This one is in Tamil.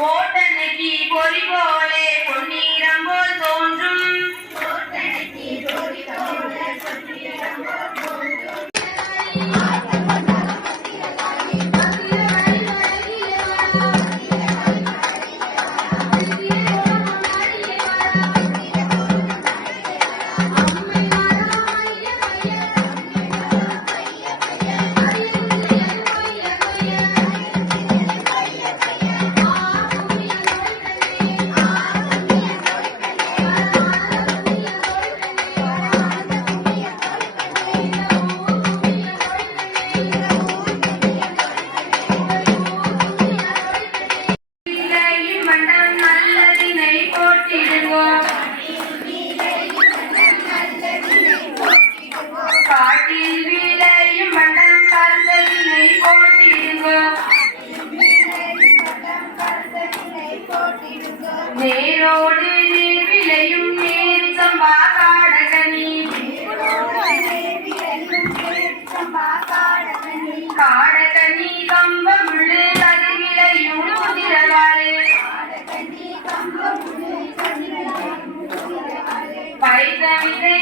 கோட்டனைக்கு பொறி போலே பொன்னி காட்டில் விலையும் மண்டம் கருந்ததினை போட்டிடுங்கோ. நேரோடு நீர் விளையும் நீர் சம்பா காடகனி காடகனி கம்பமுள்ளு கருவிலையும் குதிரவாறு பைதவிதை